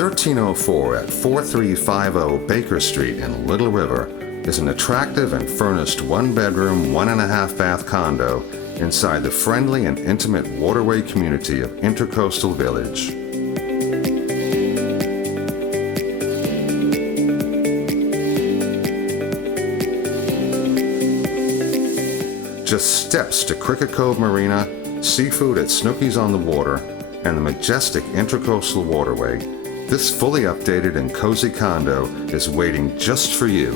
1304 at 4350 Baker Street in Little River is an attractive and furnished one-bedroom, 1.5-bath condo inside the friendly and intimate waterway community of Intercoastal Village. Just steps to Cricket Cove Marina, seafood at Snooky's on the water, and the majestic Intracoastal Waterway, this fully updated and cozy condo is waiting just for you.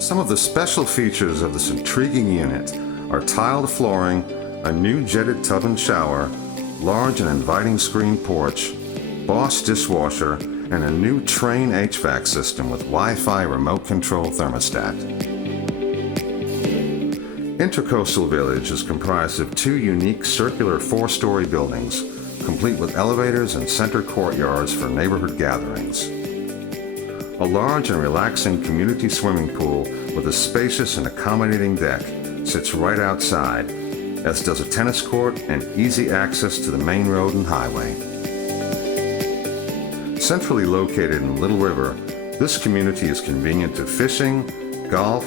Some of the special features of this intriguing unit are tiled flooring, a new jetted tub and shower, large and inviting screen porch, Bosch dishwasher, and a new Trane HVAC system with Wi-Fi remote control thermostat. Intercoastal Village is comprised of two unique circular 4-story buildings, complete with elevators and center courtyards for neighborhood gatherings. A large and relaxing community swimming pool with a spacious and accommodating deck sits right outside, as does a tennis court and easy access to the main road and highway. Centrally located in Little River, this community is convenient to fishing, golf,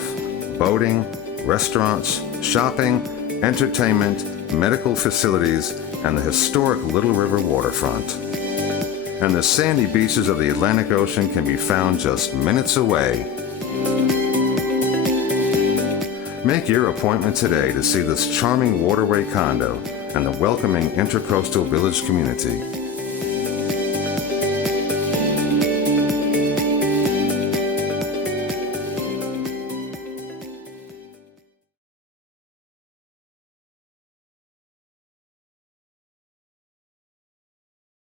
boating, restaurants, shopping, entertainment, medical facilities, and the historic Little River waterfront. And the sandy beaches of the Atlantic Ocean can be found just minutes away. Make your appointment today to see this charming waterway condo and the welcoming Intercoastal Village community.